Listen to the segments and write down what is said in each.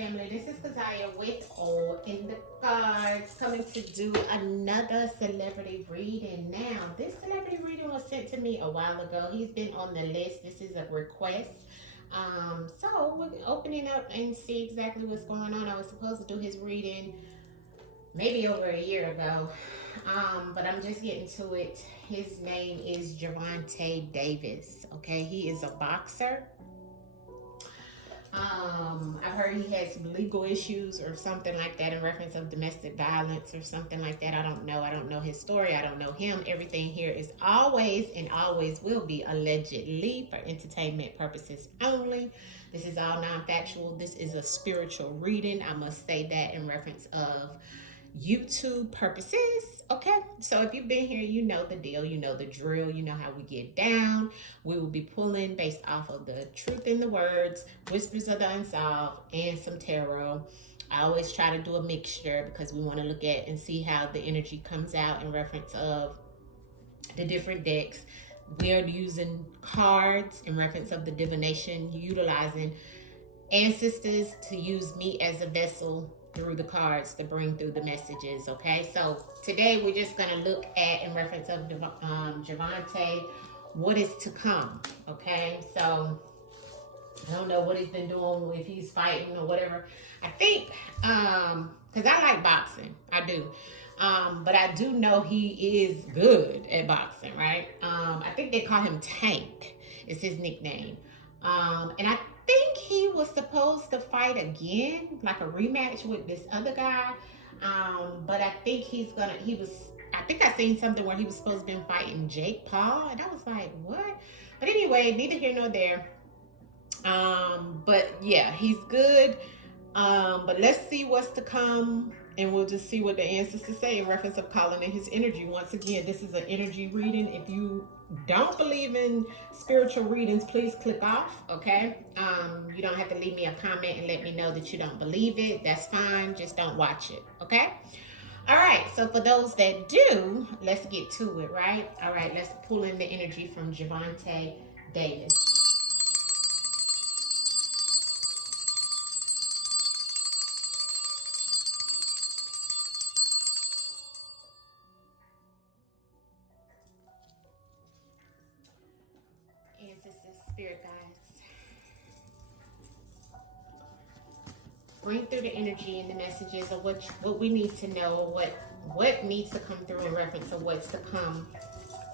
family. This is Kazaya with AllnDaKards coming to do another celebrity reading. Now, this celebrity reading was sent to me a while ago. He's been on the list. This is a request. So we're opening up and see exactly what's going on. I was supposed to do his reading maybe over a year ago. But I'm just getting to it. His name is Gervonta Davis. Okay, he is a boxer. I've heard he had some legal issues or something like that in reference of domestic violence or something like that. I don't know his story. I don't know him. Everything here is always and always will be allegedly for entertainment purposes only. This is all non-factual. This is a spiritual reading. I must say that in reference of YouTube purposes. Okay, so if you've been here, you know the deal, you know the drill, you know how we get down. We will be pulling based off of the truth in the words, whispers of the unsolved, and some tarot. I always try to do a mixture because we want to look at and see how the energy comes out in reference of the different decks. We are using cards in reference of the divination, utilizing ancestors to use me as a vessel through the cards to bring through the messages. Okay, so today we're just going to look at in reference of Gervonta, what is to come. Okay, so I don't know what he's been doing, if he's fighting or whatever. I think because I like boxing, I do, but I do know he is good at boxing, right? I think they call him Tank is his nickname. And I think he was supposed to fight again, like a rematch with this other guy. But I think I think I seen something where he was supposed to be fighting Jake Paul, and I was like, what? But anyway, neither here nor there. But yeah, he's good. But let's see what's to come, and we'll just see what the ancestors say in reference of calling in his energy. Once again, this is an energy reading. If you don't believe in spiritual readings, please click off. Okay, you don't have to leave me a comment and let me know that you don't believe it. That's fine, just don't watch it. Okay, all right, so for those that do, let's get to it. Right, all right, let's pull in the energy from Gervonta Davis. Ancestors, spirit guides, bring through the energy and the messages of what we need to know, what needs to come through in reference of what's to come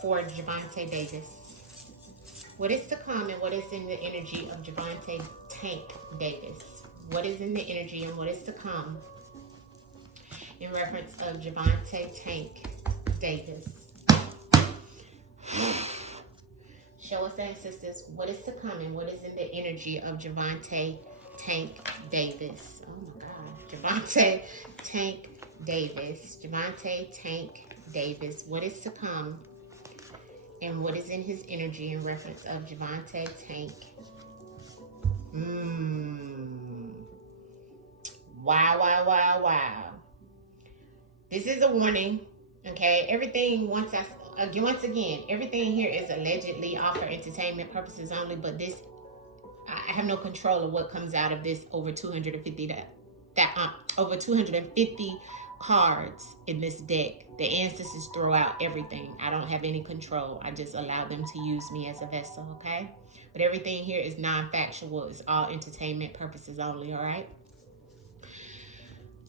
for Gervonta Davis. What is to come and what is in the energy of Gervonta Tank Davis. What is in the energy and what is to come in reference of Gervonta Tank Davis. Show us, ancestors, what is to come and what is in the energy of Gervonta Tank Davis. Oh my God. Gervonta Tank Davis. Gervonta Tank Davis. What is to come and what is in his energy in reference of Gervonta Tank. Wow. This is a warning. Okay, everything once again, everything here is allegedly all for entertainment purposes only, but this, I have no control of what comes out of this over 250 over 250 cards in this deck. The ancestors throw out everything. I don't have any control. I just allow them to use me as a vessel, okay? But everything here is non-factual. It's all entertainment purposes only, all right?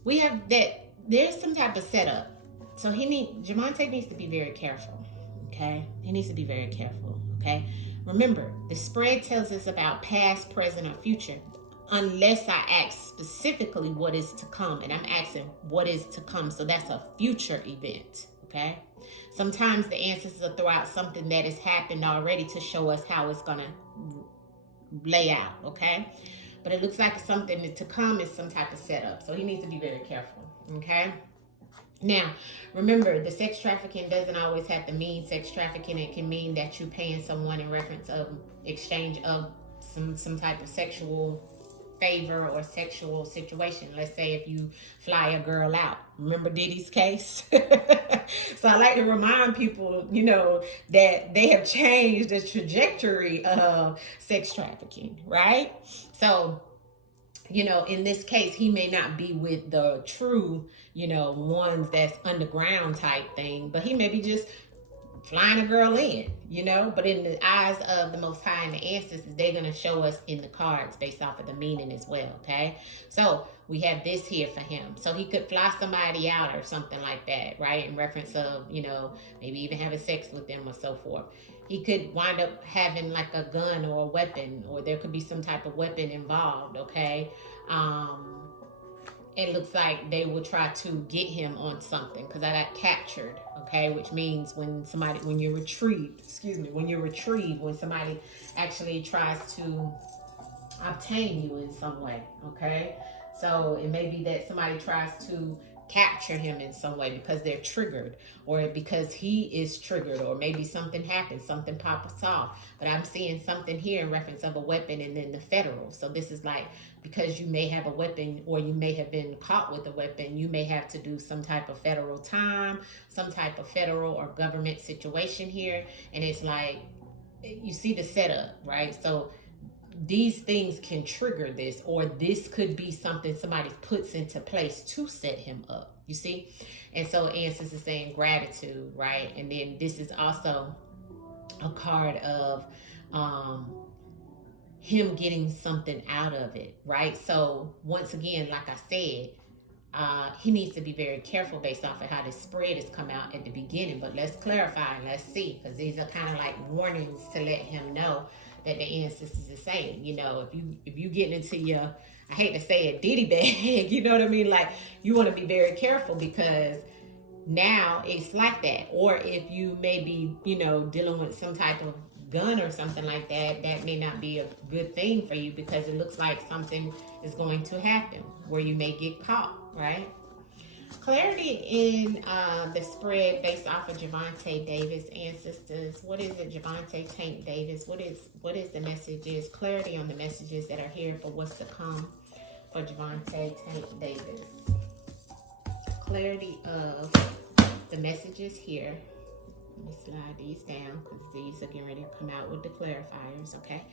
We have that, there's some type of setup. So Gervonta needs to be very careful, okay? He needs to be very careful, okay? Remember, the spread tells us about past, present, or future, unless I ask specifically what is to come, and I'm asking what is to come, so that's a future event, okay? Sometimes the ancestors will throw out something that has happened already to show us how it's gonna lay out, okay? But it looks like something to come is some type of setup, so he needs to be very careful, okay? Now, remember, the sex trafficking doesn't always have to mean sex trafficking. It can mean that you're paying someone in reference of exchange of some type of sexual favor or sexual situation. Let's say if you fly a girl out. Remember Diddy's case? So I like to remind people, you know, that they have changed the trajectory of sex trafficking, right? So you know, in this case, he may not be with the true, you know, ones that's underground type thing, but he may be just flying a girl in, you know. But in the eyes of the Most High and the ancestors, they're going to show us in the cards based off of the meaning as well, okay? So we have this here for him. So he could fly somebody out or something like that, right? In reference of, you know, maybe even having sex with them or so forth. He could wind up having like a gun or a weapon, or there could be some type of weapon involved, okay? It looks like they will try to get him on something because I got captured, okay? Which means when you're retrieved, when somebody actually tries to obtain you in some way, okay? So it may be that somebody tries to capture him in some way because they're triggered, or because he is triggered, or maybe something happens, something pops off. But I'm seeing something here in reference of a weapon and then the federal. So this is like, because you may have a weapon, or you may have been caught with a weapon, you may have to do some type of federal time, some type of federal or government situation here. And it's like, you see the setup, right? So these things can trigger this, or this could be something somebody puts into place to set him up, you see. And so Answers is saying gratitude, right? And then this is also a card of him getting something out of it, right? So once again, like I said, he needs to be very careful based off of how this spread has come out at the beginning. But let's clarify and let's see, because these are kind of like warnings to let him know that the ancestors is saying, you know, if you get into your, I hate to say it, ditty bag, you know what I mean? Like, you want to be very careful, because now it's like that. Or if you may be, you know, dealing with some type of gun or something like that, that may not be a good thing for you, because it looks like something is going to happen where you may get caught, right? Clarity in the spread based off of Javante Davis ancestors. What is it, Javante Tank Davis? What is the messages? Clarity on the messages that are here for what's to come for Javante Tank Davis. Clarity of the messages here. Let me slide these down, because these are getting ready to come out with the clarifiers, okay?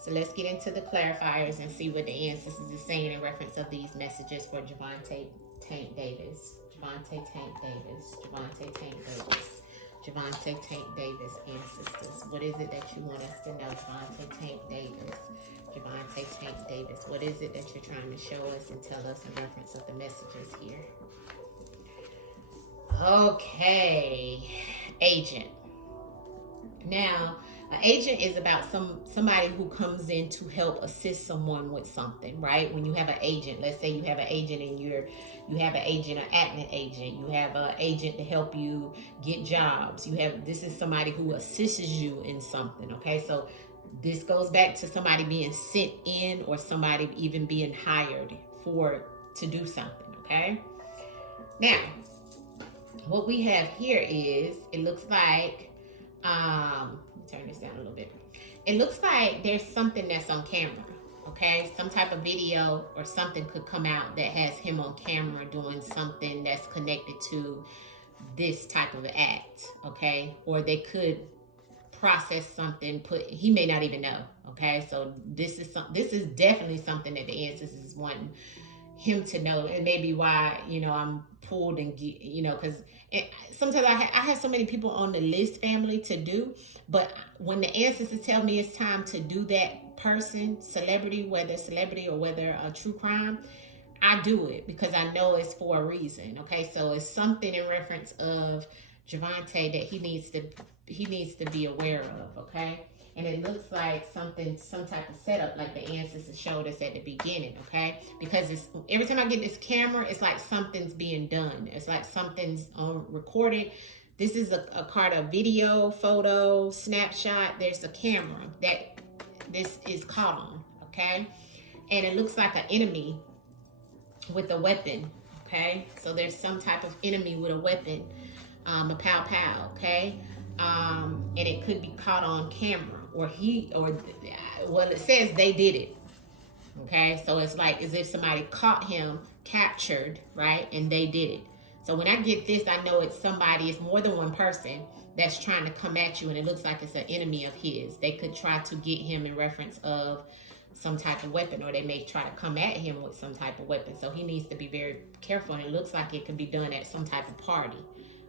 So let's get into the clarifiers and see what the ancestors is saying in reference of these messages for Javante Tank Davis. Javante Tank Davis. Javante Tank Davis. Javante Tank Davis ancestors. What is it that you want us to know, Javante Tank Davis? Javante Tank Davis. What is it that you're trying to show us and tell us in reference of the messages here? Okay, agent. Now, an agent is about somebody who comes in to help assist someone with something, right? When you have an agent, let's say you have an agent and you have an agent, an acting agent, you have an agent to help you get jobs. This is somebody who assists you in something, okay? So this goes back to somebody being sent in, or somebody even being hired to do something, okay? Now, what we have here is, it looks like, let me turn this down a little bit. It looks like there's something that's on camera, okay? Some type of video or something could come out that has him on camera doing something that's connected to this type of act, okay? Or they could process something, he may not even know, okay? So this is definitely something that the ancestors is wanting him to know, and maybe why, you know, I'm pulled and get, you know, because sometimes I have so many people on the list, family, to do, but when the ancestors tell me it's time to do that person, celebrity, whether celebrity or whether a true crime, I do it because I know it's for a reason, okay? So it's something in reference of Javante that he needs to be aware of, okay? And it looks like some type of setup, like the ancestors showed us at the beginning, okay? Because every time I get this camera, it's like something's being done. It's like something's recorded. This is a card of video, photo, snapshot. There's a camera that this is caught on, okay? And it looks like an enemy with a weapon, okay? So there's some type of enemy with a weapon, a pow, okay? And it could be caught on camera, or it says they did it, okay? So it's like as if somebody caught him, captured, right? And they did it. So when I get this, I know it's more than one person that's trying to come at you, and it looks like it's an enemy of his. They could try to get him in reference of some type of weapon, or they may try to come at him with some type of weapon. So he needs to be very careful. And it looks like it could be done at some type of party.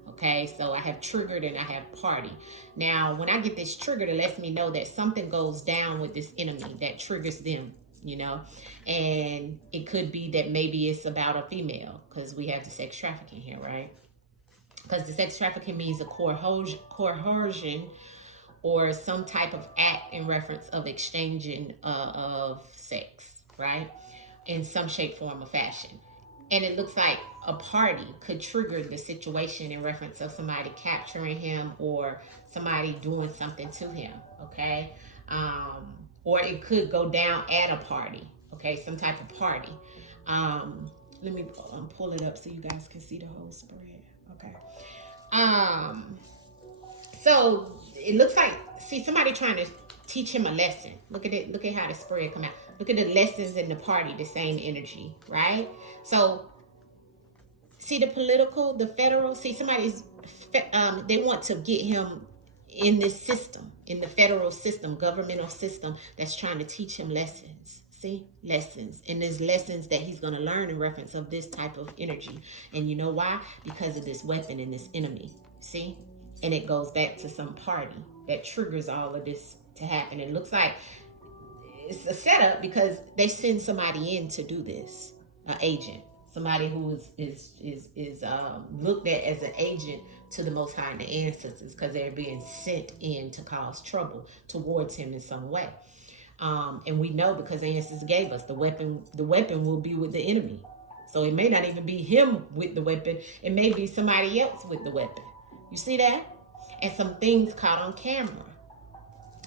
Okay, so I have triggered and I have party. Now, when I get this triggered, it lets me know that something goes down with this enemy that triggers them, you know. And it could be that maybe it's about a female, because we have the sex trafficking here, right? Because the sex trafficking means a coercion or some type of act in reference of exchanging of sex, right? In some shape, form, or fashion. And it looks like a party could trigger the situation in reference of somebody capturing him or somebody doing something to him, okay? Or it could go down at a party, okay? Some type of party. Let me pull it up so you guys can see the whole spread, okay? So it looks like, see, somebody trying to teach him a lesson. Look at it. Look at how the spread come out. Look at the lessons in the party, the same energy, right? So see the political, the federal, see somebody's, they want to get him in this system, in the federal system, governmental system that's trying to teach him lessons. See, lessons. And there's lessons that he's going to learn in reference of this type of energy. And you know why? Because of this weapon and this enemy. See? And it goes back to some party that triggers all of this to happen. It looks like it's a setup because they send somebody in to do this, an agent, somebody who is looked at as an agent to the Most High and the ancestors, because they're being sent in to cause trouble towards him in some way. And we know, because the ancestors gave us the weapon will be with the enemy. So it may not even be him with the weapon. It may be somebody else with the weapon. You see that? And some things caught on camera.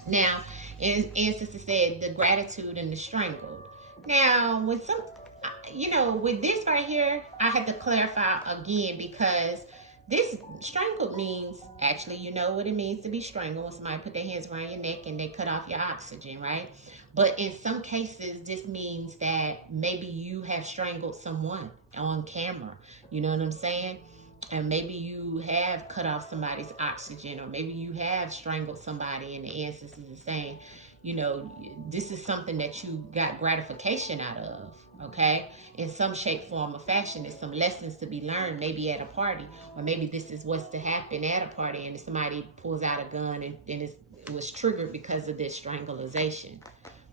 Now, ancestor said the gratitude and the strangled. Now, with some, with this right here, I had to clarify again, because this strangled means, actually, you know what it means to be strangled, when somebody put their hands around your neck and they cut off your oxygen, right? But in some cases, this means that maybe you have strangled someone on camera. You know what I'm saying? And maybe you have cut off somebody's oxygen, or maybe you have strangled somebody, and the ancestors are saying, this is something that you got gratification out of, okay? In some shape, form, or fashion. There's some lessons to be learned, maybe at a party, or maybe this is what's to happen at a party, and somebody pulls out a gun, and it was triggered because of this strangulation,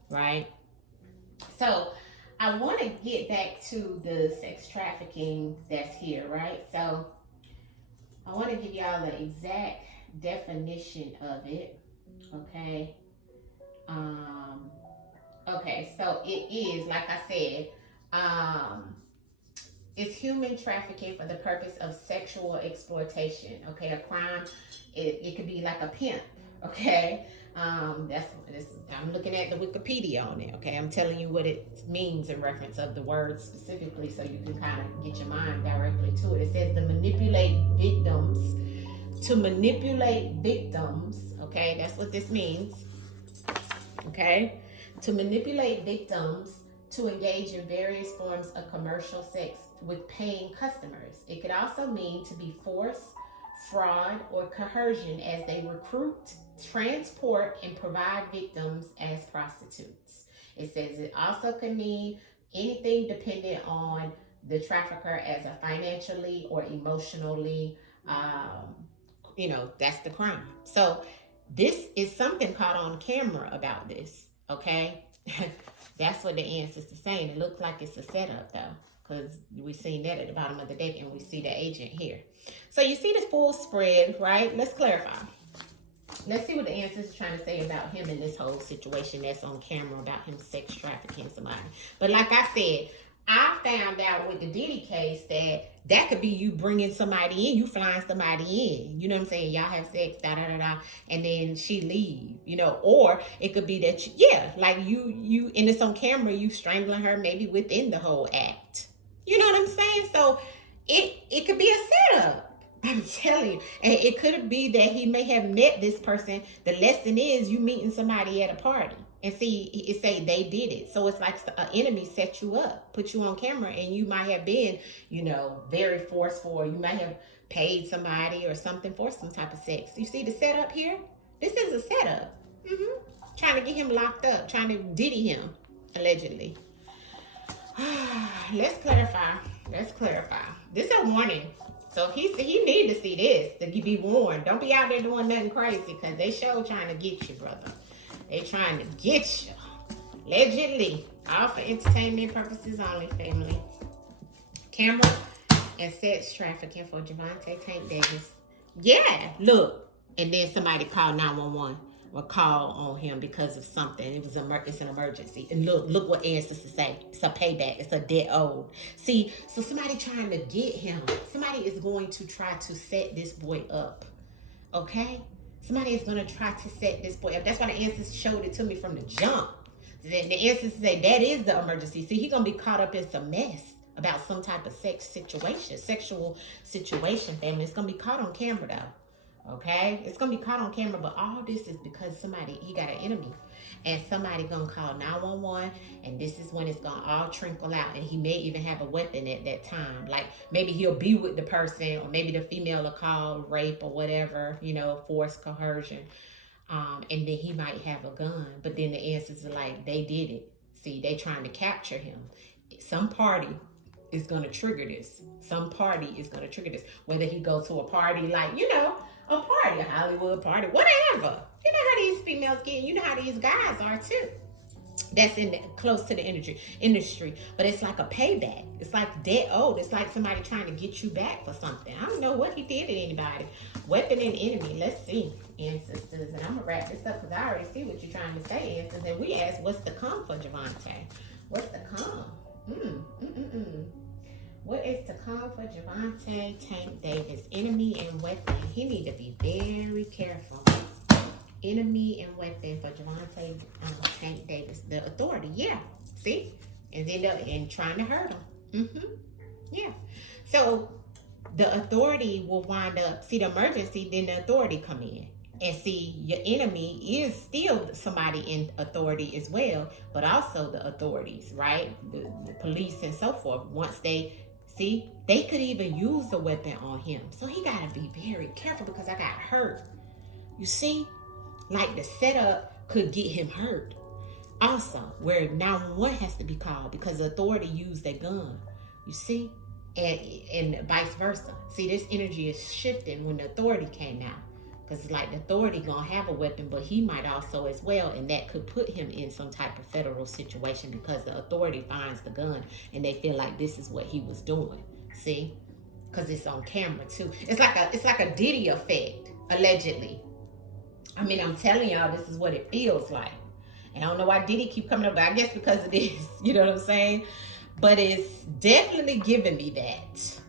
right? So I want to get back to the sex trafficking that's here, right? So I want to give y'all the exact definition of it, okay? Okay, so it is, like I said, it's human trafficking for the purpose of sexual exploitation, okay? A crime, it could be like a pimp, okay? I'm looking at the Wikipedia on it, okay? I'm telling you what it means in reference of the word specifically, so you can kind of get your mind directly to it. It says to manipulate victims, okay? That's what this means, okay? To manipulate victims to engage in various forms of commercial sex with paying customers. It could also mean to be force, fraud, or coercion as they recruit, transport, and provide victims as prostitutes. It says it also can mean anything dependent on the trafficker as a financially or emotionally, that's the crime. So this is something caught on camera about this, okay? That's what the ancestors saying. It looks like it's a setup though, because we seen that at the bottom of the deck, and we see the agent here. So you see the full spread, right? Let's clarify. Let's see what the ancestors are trying to say about him in this whole situation that's on camera about him sex trafficking somebody. But like I said, I found out with the Diddy case that could be you bringing somebody in, you flying somebody in. You know what I'm saying? Y'all have sex, and then she leave. Or it could be that you and it's on camera, you strangling her maybe within the whole act. You know what I'm saying? So it could be a setup. I'm telling you. And it could be that he may have met this person. The lesson is you meeting somebody at a party. And see, it say they did it. So it's like an enemy set you up, put you on camera, and you might have been, very forceful. Or you might have paid somebody or something for some type of sex. You see the setup here? This is a setup. Trying to get him locked up, trying to Diddy him. Allegedly. Let's clarify. Let's clarify. This is a warning. So he need to see this to be warned. Don't be out there doing nothing crazy because they sure trying to get you, brother. They trying to get you. Allegedly. All for entertainment purposes only, family. Camera and sex trafficking for Javante Tank Davis. Yeah, look. And then somebody called 911 or call on him because of something. It's an emergency. And look what ancestors say. It's a payback. It's a debt owed. See, so somebody trying to get him. Somebody is going to try to set this boy up. Okay? Somebody is going to try to set this boy up. That's why the ancestors showed it to me from the jump. Then the ancestors say that is the emergency. See, he's going to be caught up in some mess about some type of sexual situation, family. It's going to be caught on camera, though. Okay, it's gonna be caught on camera, but all this is because he got an enemy, and somebody gonna call 911, and this is when it's gonna all trickle out, and he may even have a weapon at that time. Like maybe he'll be with the person, or maybe the female will call rape or whatever, forced coercion, and then he might have a gun. But then the ancestors are like, they did it. See, they trying to capture him. Some party is gonna trigger this. Some party is gonna trigger this. Whether he goes to a party like a party, a Hollywood party, whatever. You know how these females get. You know how these guys are too. That's close to the industry. But it's like a payback. It's like debt owed. It's like somebody trying to get you back for something. I don't know what he did to anybody. Weapon and enemy. Let's see, ancestors. And I'm going to wrap this up because I already see what you're trying to say, ancestors. And we asked, what's the come for Javante? What's the come? What is to come for Javante Tank Davis? Enemy and weapon. He need to be very careful. Enemy and weapon for Javante Tank Davis. The authority, yeah. See? And trying to hurt him. Yeah. So the authority will wind up, see the emergency, then the authority come in. And see, your enemy is still somebody in authority as well, but also the authorities, right? The police and so forth. Once they could even use the weapon on him. So he got to be very careful because I got hurt. You see? Like the setup could get him hurt. Also, where 911 has to be called because the authority used their gun. You see? And vice versa. See, this energy is shifting when the authority came out. Because it's like the authority going to have a weapon, but he might also as well. And that could put him in some type of federal situation because the authority finds the gun and they feel like this is what he was doing. See? Because it's on camera too. It's like a Diddy effect, allegedly. I mean, I'm telling y'all, this is what it feels like. And I don't know why Diddy keep coming up, but I guess because it is. You know what I'm saying? But it's definitely giving me that.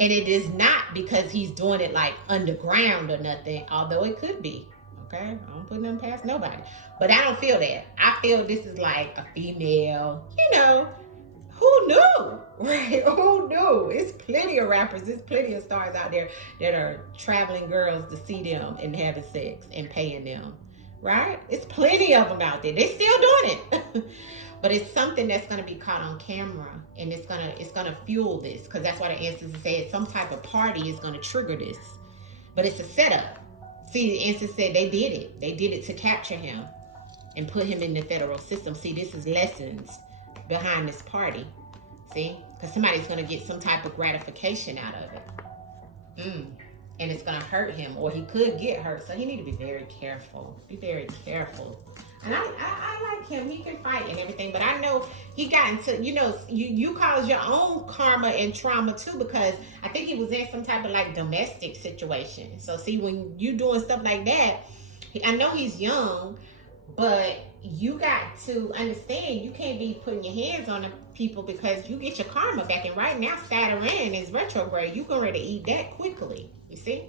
And it is not because he's doing it like underground or nothing, although it could be. Okay? I don't put nothing past nobody. But I don't feel that. I feel this is like a female, who knew? Right? Who knew? It's plenty of rappers, there's plenty of stars out there that are traveling girls to see them and having sex and paying them. Right? It's plenty of them out there. They still doing it. But it's something that's going to be caught on camera, and it's gonna fuel this, because that's why the ancestors said some type of party is going to trigger this. But it's a setup. See, the ancestors said they did it. They did it to capture him and put him in the federal system. See, this is lessons behind this party. See, because somebody's going to get some type of gratification out of it. And it's going to hurt him, or he could get hurt. So he need to be very careful. Be very careful. And I like him. He can fight and everything. But I know he got into, you cause your own karma and trauma too, because I think he was in some type of like domestic situation. So see, when you doing stuff like that, I know he's young, but you got to understand you can't be putting your hands on the people because you get your karma back. And right now, Saturn is retrograde. You can ready to eat that quickly. You see?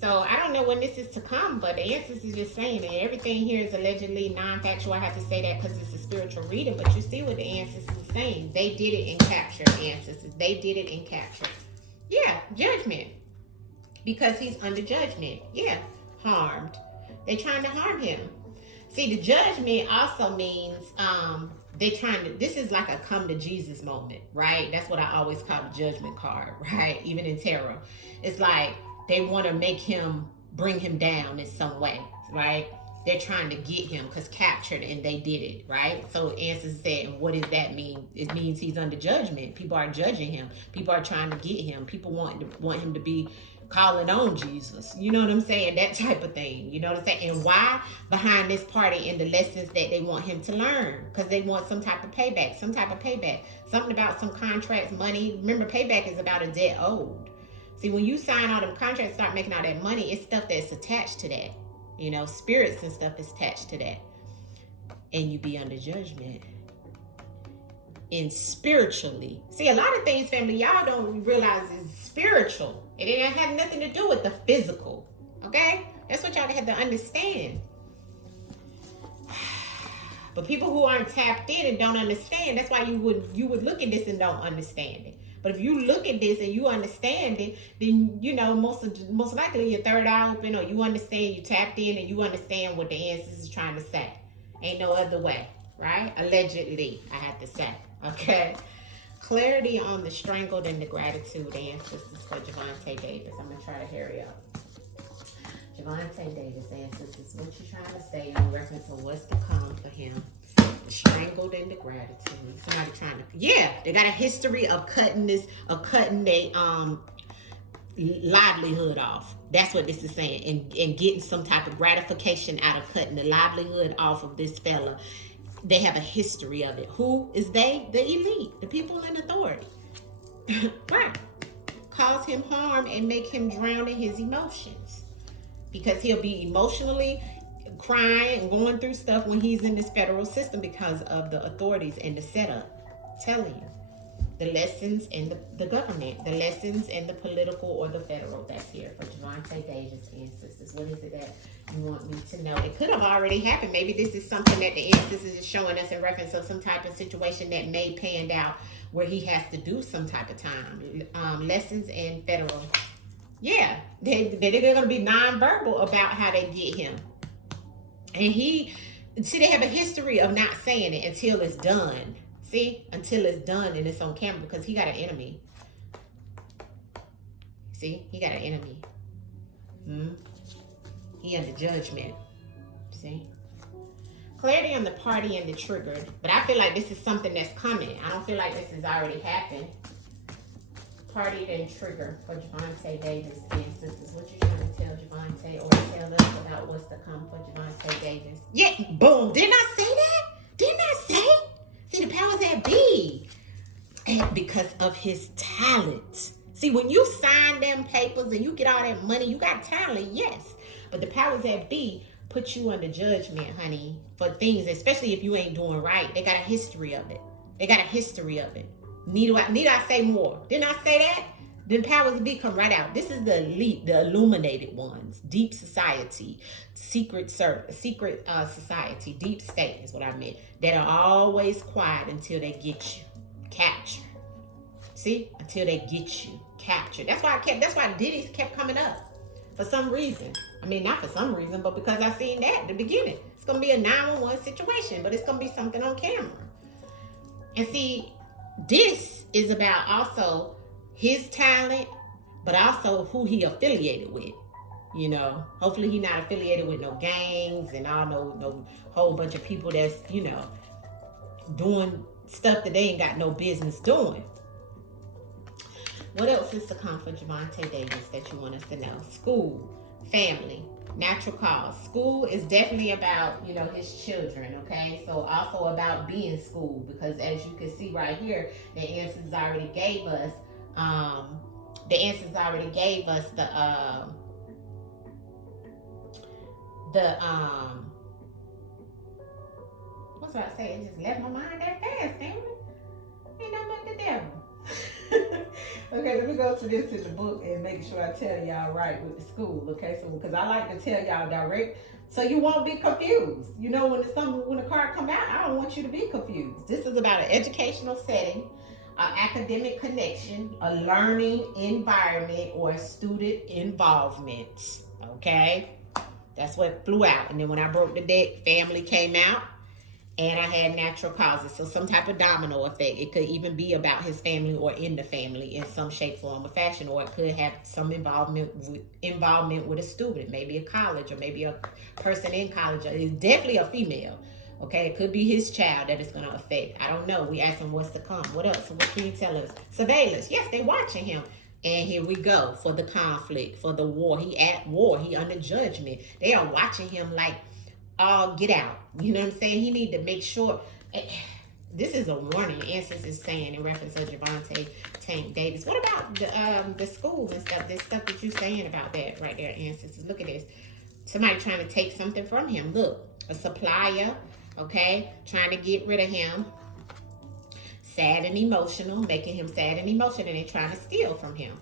So I don't know when this is to come, but the ancestors is just saying that everything here is allegedly non-factual. I have to say that because it's a spiritual reading, but you see what the ancestors are saying. They did it in capture, ancestors. They did it in capture. Yeah, judgment. Because he's under judgment. Yeah, harmed. They trying to harm him. See, the judgment also means this is like a come to Jesus moment, right? That's what I always call the judgment card, right? Even in tarot. It's like they want to make him, bring him down in some way, right? They're trying to get him because captured, and they did it, right? So Answers said, what does that mean? It means he's under judgment. People are judging him. People are trying to get him. People want him to be calling on Jesus. You know what I'm saying? That type of thing. You know what I'm saying? And why behind this party and the lessons that they want him to learn? Because they want some type of payback. Something about some contracts, money. Remember, payback is about a debt owed. See, when you sign all them contracts, start making all that money, it's stuff that's attached to that. You know, spirits and stuff is attached to that. And you be under judgment. And spiritually. See, a lot of things, family, y'all don't realize is spiritual. It didn't have nothing to do with the physical. Okay? That's what y'all have to understand. But people who aren't tapped in and don't understand, that's why you would look at this and don't understand it. But if you look at this and you understand it, then, you know, most likely your third eye open, or you understand, you tapped in and you understand what the Answers is trying to say. Ain't no other way, right? Allegedly, I have to say. Okay? Clarity on the strangled and the gratitude. Answers is for Javante Davis. I'm going to try to hurry up. Javante Davis, Answers is what you're trying to say in reference to what's to come for him. The strangled and the gratitude. Somebody trying to, yeah, they got a history of cutting their livelihood off. That's what this is saying. And getting some type of gratification out of cutting the livelihood off of this fella. They have a history of it. Who is they? The elite, the people in authority. Right. Cause him harm and make him drown in his emotions. Because he'll be emotionally crying and going through stuff when he's in this federal system because of the authorities and the setup. I'm telling you. The lessons in the government. The lessons in the political or the federal. That's here for Javante Davis, Ancestors. What is it that you want me to know? It could have already happened. Maybe this is something that the Ancestors is showing us in reference to some type of situation that may panned out where he has to do some type of time. Lessons in federal. Yeah, they're going to be nonverbal about how they get him. And they have a history of not saying it until it's done. See, until it's done and it's on camera, because he got an enemy. See, he got an enemy. He under judgment. See? Clarity on the party and the triggered. But I feel like this is something that's coming. I don't feel like this has already happened. Party and trigger for Javante Davis and Sisters. What you trying to tell Javante, or tell us about what's to come for Javante Davis? Yeah, boom. Didn't I say that? Didn't I say? See, the powers that be. And because of his talent. See, when you sign them papers and you get all that money, you got talent, yes. But the powers that be put you under judgment, honey, for things, especially if you ain't doing right. They got a history of it. They got a history of it. Need I say more? Didn't I say that? Then powers that be come right out. This is the elite, the illuminated ones. Deep society, secret society, deep state is what I meant. That are always quiet until they get you captured. See, until they get you captured. That's why Diddy's kept coming up for some reason. I mean, not for some reason, but because I seen that at the beginning. It's gonna be a 911 situation, but it's gonna be something on camera. And see, this is about also his talent, but also who he affiliated with. You know, hopefully he not affiliated with no gangs and all no whole bunch of people that's, you know, doing stuff that they ain't got no business doing. What else is to come for Javante Davis that you want us to know? School, family, natural cause. School is definitely about, you know, his children, okay? So also about being school, because as you can see right here, the answers already gave us, what's I say? It just left my mind that fast, damn it. Ain't nothing but the devil. Okay, let me go to this in the book and make sure I tell y'all right with the school, okay? So, because I like to tell y'all direct, so you won't be confused. You know, when the card come out, I don't want you to be confused. This is about an educational setting, an academic connection, a learning environment, or a student involvement, okay? That's what flew out. And then when I broke the deck, family came out, And I had natural causes, so some type of domino effect. It could even be about his family or in the family in some shape, form, or fashion, or it could have some involvement with a student, maybe a college, or maybe a person in college. It's definitely a female. Okay, it could be his child that it's going to affect. I don't know. We asked him what's to come. What else? What can you tell us? Surveillance. Yes, they're watching him. And here we go for the conflict, for the war. He at war. He under judgment. They are watching him like, oh, get out. You know what I'm saying? He need to make sure. This is a warning. Answers is saying in reference to Javante Tank Davis. What about the schools and stuff? This stuff that you're saying about that right there, Answers. Look at this. Somebody trying to take something from him. Look, a supplier, okay, trying to get rid of him. Sad and emotional, making him sad and emotional, and they're trying to steal from him.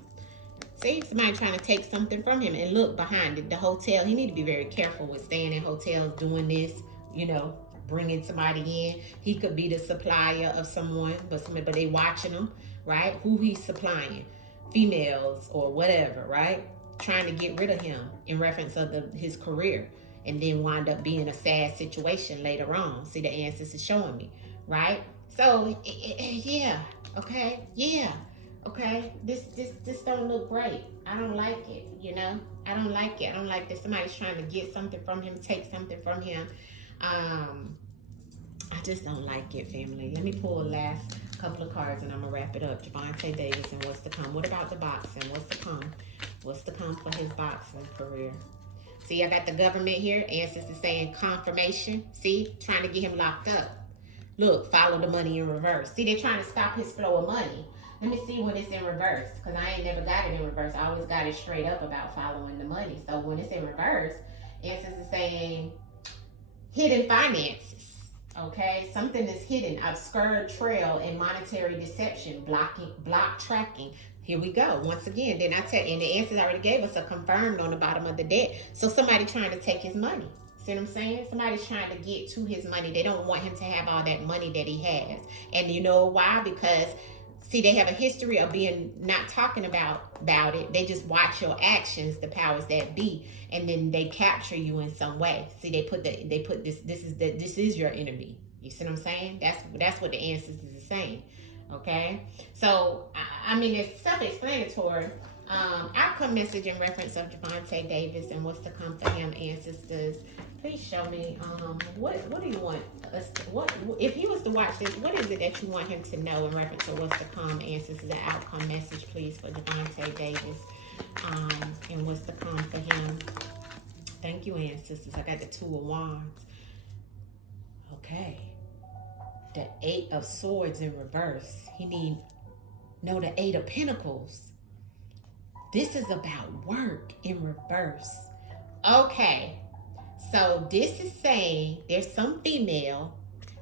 See, somebody trying to take something from him. And look behind it, the hotel. He need to be very careful with staying in hotels, doing this, you know, bringing somebody in. He could be the supplier of someone, but they watching him, right? Who he's supplying, females or whatever, right? Trying to get rid of him in reference of his career, and then wind up being a sad situation later on. See, the answers is showing me, right? So, yeah, okay, yeah. Okay, this don't look great. I don't like it, you know? I don't like it. I don't like that somebody's trying to get something from him, take something from him. I just don't like it, family. Let me pull the last couple of cards and I'm going to wrap it up. Javante Davis and what's to come. What about the boxing? What's to come? What's to come for his boxing career? See, I got the government here. Answers is saying confirmation. See, trying to get him locked up. Look, follow the money in reverse. See, they're trying to stop his flow of money. Let me see when it's in reverse, because I ain't never got it in reverse. I always got it straight up about following the money. So when it's in reverse, Answers is saying hidden finances. Okay, something is hidden, obscure trail and monetary deception, block tracking. Here we go. Once again, then I tell you, and the Answers already gave us a confirmed on the bottom of the deck. So somebody trying to take his money. See what I'm saying? Somebody's trying to get to his money. They don't want him to have all that money that he has. And you know why? Because see, they have a history of being not talking about it. They just watch your actions, the powers that be, and then they capture you in some way. See, they put this is your enemy. You see what I'm saying? That's what the Answers is saying. Okay, so I mean it's self-explanatory. Outcome message in reference of Javante Davis and what's to come for him, Ancestors. Please show me what do you want us to, what if he was to watch this, what is it that you want him to know in reference to what's to come, Ancestors? The outcome message, please, for Javante Davis and what's to come for him. Thank you, Ancestors. I got the Two of Wands. Okay. The Eight of Swords in reverse. The Eight of Pentacles. This is about work in reverse. Okay. So this is saying there's some female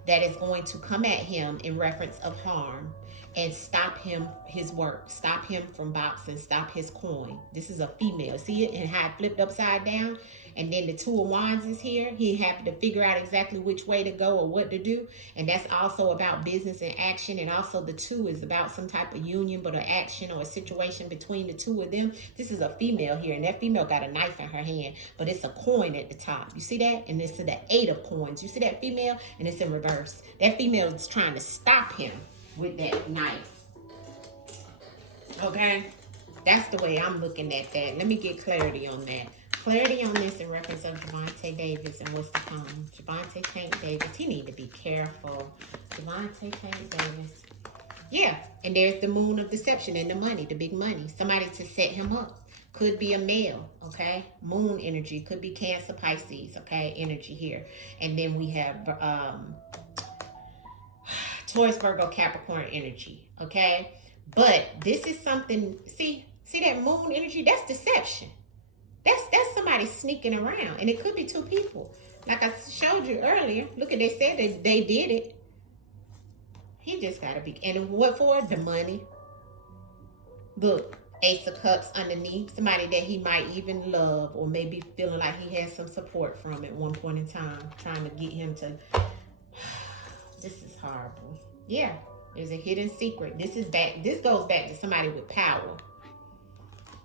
that is going to come at him in reference of harm and stop his work, stop him from boxing, stop his coin. This is a female. See it and how it flipped upside down? And then the Two of Wands is here. He happened to figure out exactly which way to go or what to do. And that's also about business and action. And also the two is about some type of union, but an action or a situation between the two of them. This is a female here. And that female got a knife in her hand, but it's a coin at the top. You see that? And it's the Eight of Coins. You see that female? And it's in reverse. That female is trying to stop him with that knife. Okay? That's the way I'm looking at that. Let me get clarity on that. Clarity on this in reference of Javante Davis and what's to come. Javante Tank Davis, he need to be careful. Javante Tank Davis. Yeah, and there's the Moon of Deception and the money, the big money. Somebody to set him up. Could be a male, okay? Moon energy. Could be Cancer, Pisces, okay? Energy here. And then we have Taurus, Virgo, Capricorn energy, okay? But this is something, see that moon energy? That's deception. That's somebody sneaking around. And it could be two people. Like I showed you earlier. Look at, they said that they did it. He just got to be. And what for? The money. Look, Ace of Cups underneath. Somebody that he might even love or maybe feeling like he has some support from at one point in time. Trying to get him to... This is horrible. Yeah, there's a hidden secret. This goes back to somebody with power.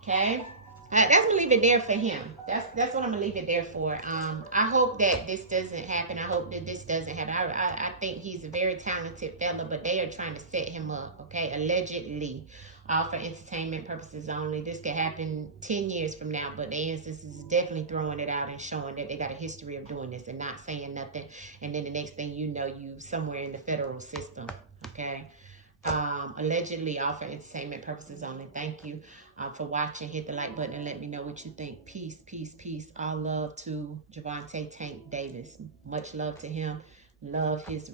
Okay? That's gonna leave it there for him. That's what I'm gonna leave it there for. I hope that this doesn't happen. I hope that this doesn't happen. I think he's a very talented fella, but they are trying to set him up. Okay, allegedly, all for entertainment purposes only. This could happen 10 years from now, but the instance is definitely throwing it out and showing that they got a history of doing this and not saying nothing. And then the next thing you know, you somewhere in the federal system. Okay. Allegedly all for entertainment purposes only. Thank you for watching. Hit the like button and let me know what you think. Peace, peace, peace. All love to Javante Tank Davis. Much love to him. Love his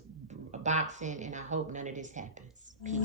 boxing, and I hope none of this happens. Peace.